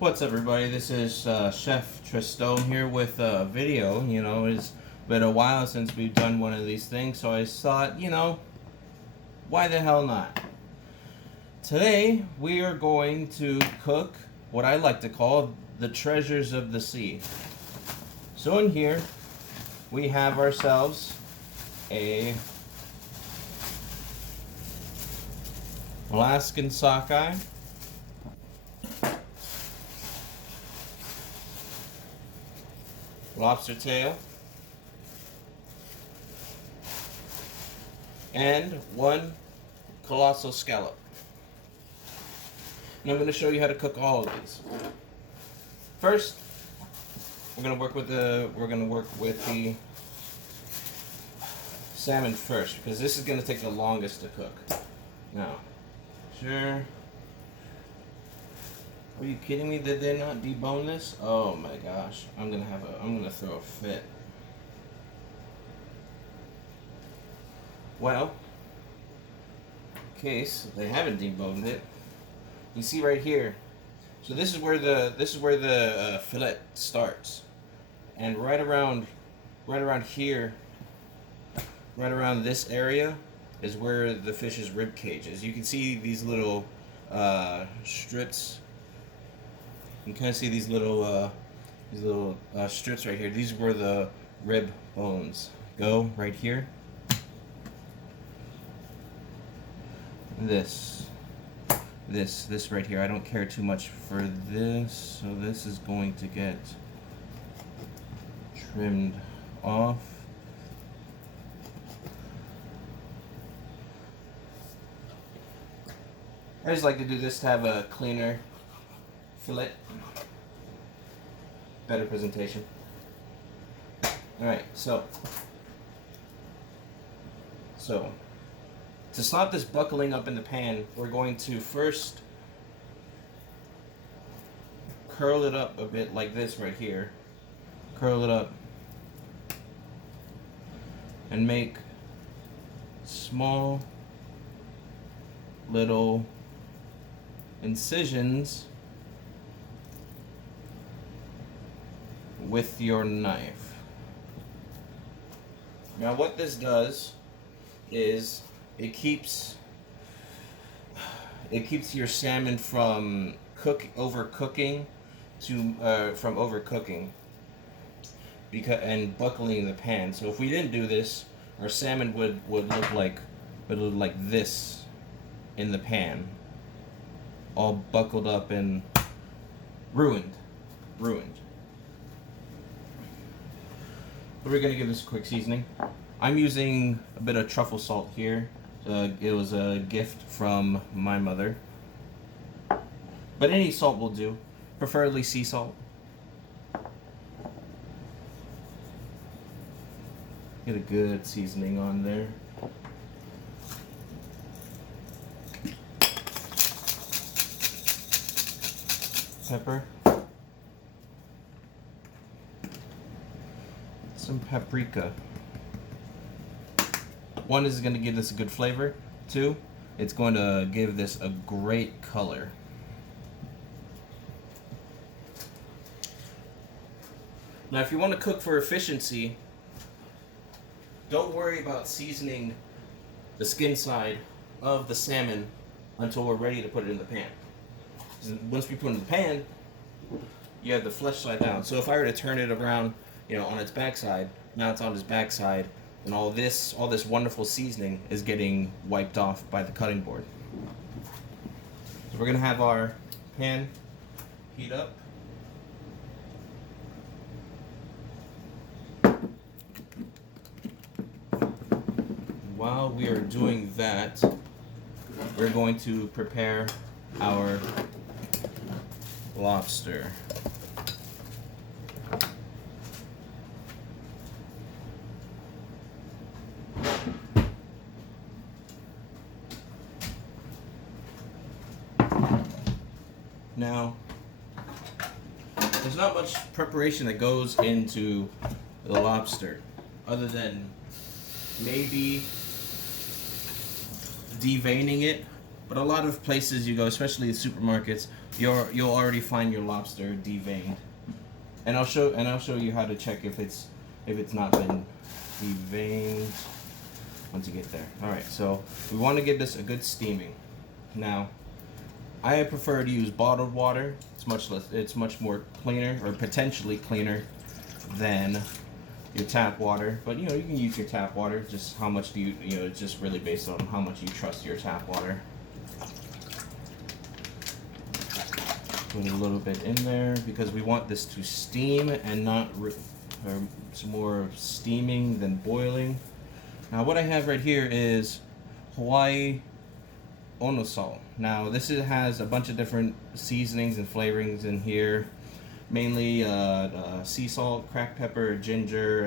What's up, everybody? This is Chef Tristone here with a video. It's been a while since we've done one of these things, so I thought, why the hell not? Today, we are going to cook what I like to call the treasures of the sea. So in here, we have ourselves a Alaskan sockeye, lobster tail, and one colossal scallop. And I'm going to show you how to cook all of these. First, we're going to work with the salmon first, because this is going to take the longest to cook. Now, sure. Are you kidding me? Did they not debone this? Oh my gosh. I'm gonna throw a fit. Well, in case they haven't deboned it, you see right here. So this is where the fillet starts, and right around here, right around this area, is where the fish's rib cage is. You can see these little strips. You can kind of see these little strips right here. These are where the rib bones go, right here. This right here. I don't care too much for this, so this is going to get trimmed off. I just like to do this to have a cleaner fillet, better presentation. Alright, so to stop this buckling up in the pan, we're going to first curl it up a bit like this right here. Curl it up and make small little incisions with your knife. Now what this does is it keeps your salmon from overcooking and buckling the pan. So if we didn't do this, our salmon would look like this in the pan, all buckled up and ruined. But we're gonna give this a quick seasoning. I'm using a bit of truffle salt here. It was a gift from my mother. But any salt will do, preferably sea salt. Get a good seasoning on there. Pepper. Some paprika. One is going to give this a good flavor. Two, it's going to give this a great color. Now, if you want to cook for efficiency, don't worry about seasoning the skin side of the salmon until we're ready to put it in the pan. Once we put it in the pan, you have the flesh side down. So if I were to turn it around, on its backside, now it's on its backside, and all this wonderful seasoning is getting wiped off by the cutting board. So we're gonna have our pan heat up. While we are doing that, we're going to prepare our lobster. Now, there's not much preparation that goes into the lobster, other than maybe deveining it. But a lot of places you go, especially the supermarkets, you'll already find your lobster deveined. And I'll show you how to check if it's not been deveined once you get there. All right, so we want to give this a good steaming. Now, I prefer to use bottled water. It's much more cleaner, or potentially cleaner, than your tap water. But you can use your tap water. Just how much do you it's just really based on how much you trust your tap water. Put a little bit in there because we want this to steam and not it's more steaming than boiling. Now what I have right here is Hawaii Ono salt. Now this has a bunch of different seasonings and flavorings in here, mainly sea salt, cracked pepper, ginger,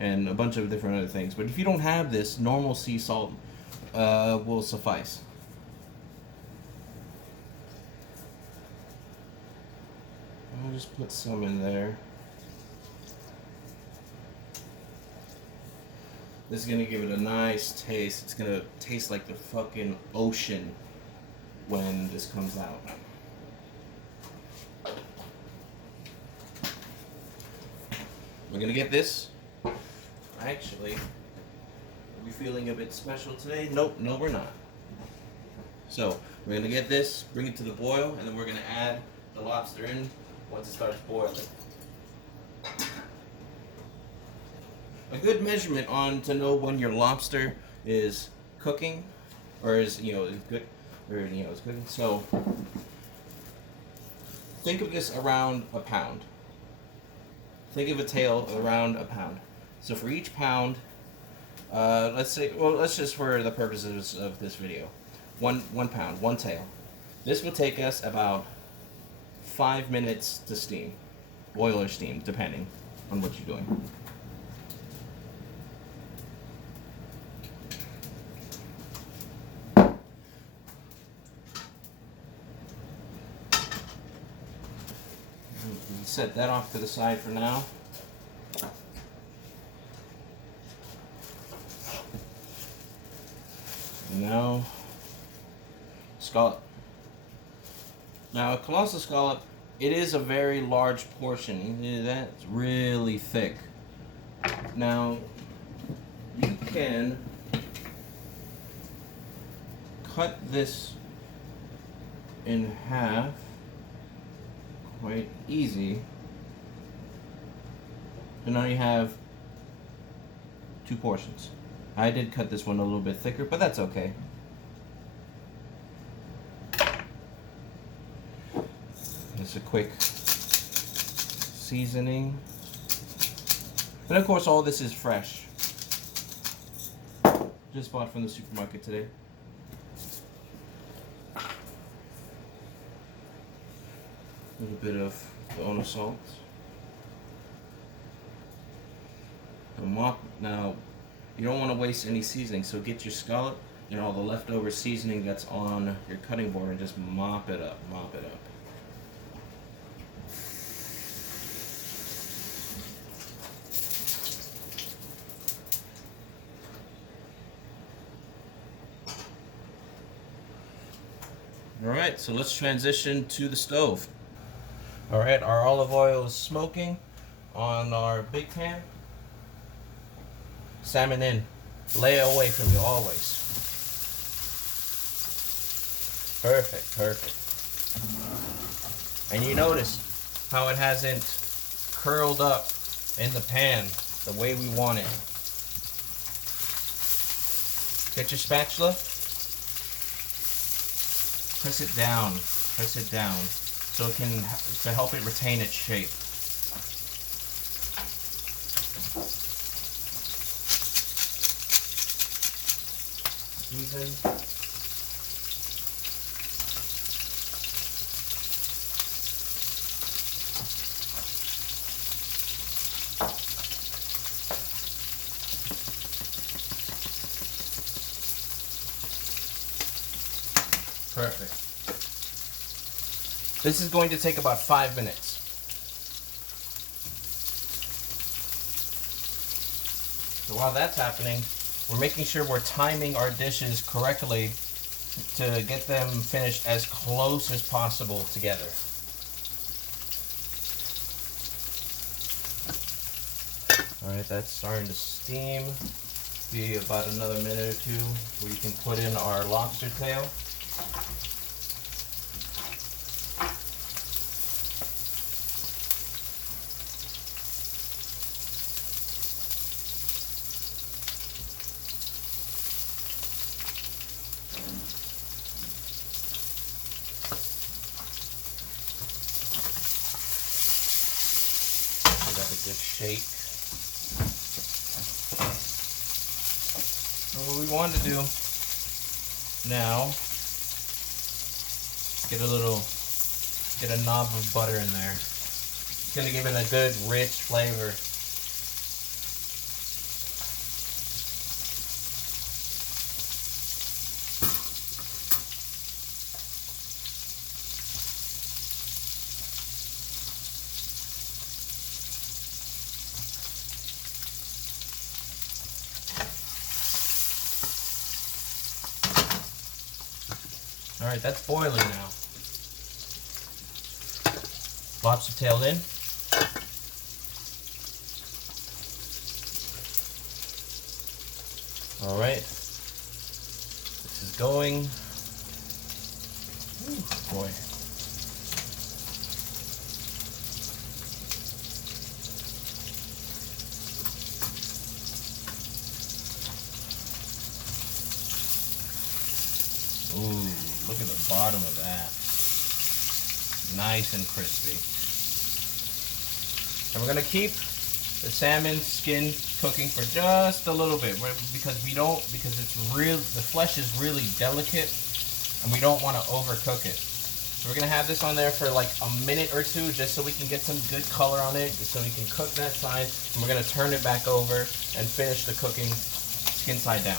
and a bunch of different other things. But if you don't have this, normal sea salt will suffice. I'll just put some in there. This is gonna give it a nice taste. It's gonna taste like the fucking ocean when this comes out. We're gonna get this. Actually, are we feeling a bit special today? Nope, no we're not. So, we're gonna get this, bring it to the boil, and then we're gonna add the lobster in once it starts boiling. A good measurement to know when your lobster is cooking, or is good, or is cooking. So think of this around a pound. Think of a tail around a pound. So for each pound, let's just for the purposes of this video, one pound, one tail. This will take us about 5 minutes to steam, boil or steam, depending on what you're doing. Set that off to the side for now. Now, scallop. Now, a colossal scallop, it is a very large portion. That's really thick. Now, you can cut this in half quite easy. And now you have two portions. I did cut this one a little bit thicker, but that's okay. Just a quick seasoning. And of course all this is fresh. Just bought from the supermarket today. A little bit of the Ono salt. Now, you don't want to waste any seasoning, so get your scallop and all the leftover seasoning that's on your cutting board and just mop it up, Alright, so let's transition to the stove. Alright, our olive oil is smoking on our big pan. Salmon in. Lay it away from you always. Perfect, perfect. And you notice how it hasn't curled up in the pan the way we want it. Get your spatula. Press it down so it can, to help it retain its shape. Season. Perfect. This is going to take about 5 minutes. So while that's happening, we're making sure we're timing our dishes correctly to get them finished as close as possible together. Alright, that's starting to steam. Be about another minute or two where you can put in our lobster tail. Give that a good shake. So what we want to do now, get a knob of butter in there. It's going to give it a good rich flavor. Alright, that's boiling now. Lobster tail in. Alright. This is going. Ooh, boy. Ooh, look at the bottom of that. Nice and crispy. And we're gonna keep the salmon skin cooking for just a little bit because the flesh is really delicate and we don't want to overcook it. So we're gonna have this on there for like a minute or two just so we can get some good color on it, just so we can cook that side, and we're gonna turn it back over and finish the cooking skin side down.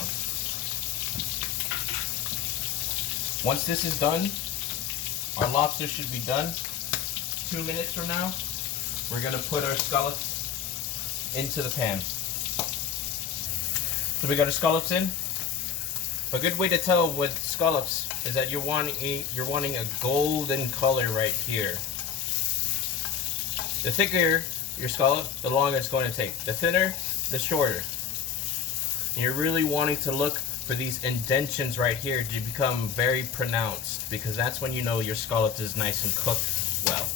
Once this is done, our lobster should be done. 2 minutes from now, we're gonna put our scallops into the pan. So we got our scallops in. A good way to tell with scallops is that you're wanting a golden color right here. The thicker your scallop, the longer it's going to take. The thinner, the shorter. And you're really wanting to look for these indentions right here to become very pronounced, because that's when you know your scallop is nice and cooked well.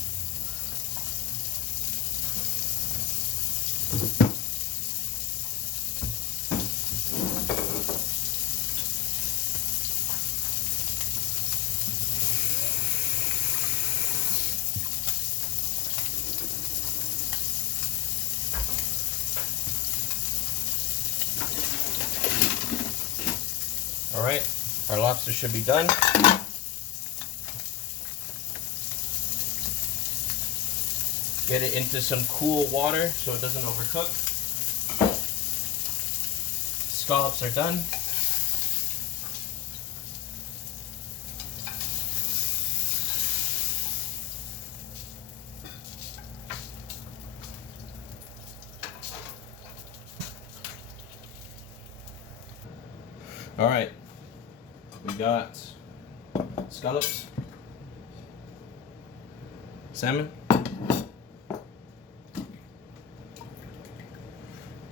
Alright, our lobster should be done. Get it into some cool water so it doesn't overcook. Scallops are done. Alright, we got scallops, salmon,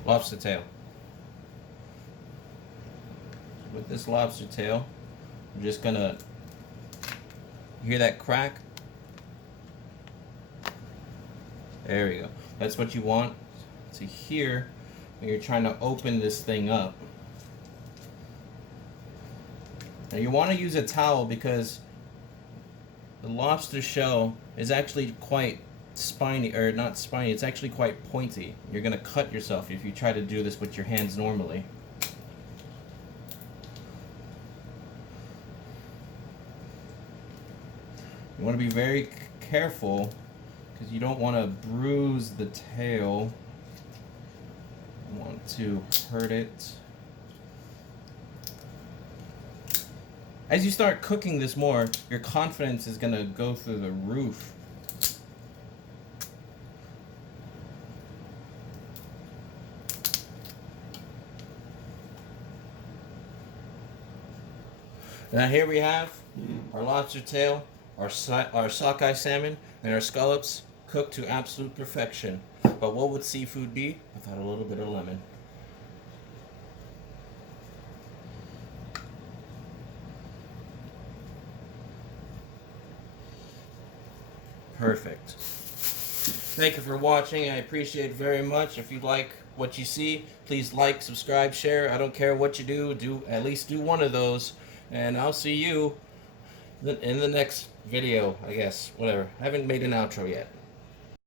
lobster tail. With this lobster tail, I'm just gonna, you hear that crack? There we go. That's what you want to hear when you're trying to open this thing up. Now you want to use a towel because the lobster shell is actually quite spiny, or not spiny, it's actually quite pointy. You're going to cut yourself if you try to do this with your hands normally. You want to be very careful because you don't want to bruise the tail. You want to hurt it. As you start cooking this more, your confidence is going to go through the roof. Now here we have our lobster tail, our sockeye salmon, and our scallops cooked to absolute perfection. But what would seafood be without a little bit of lemon? Perfect. Thank you for watching. I appreciate it very much. If you like what you see, please like, subscribe, share. I don't care what you do. At least do one of those. And I'll see you in the next video, I guess. Whatever. I haven't made an outro yet.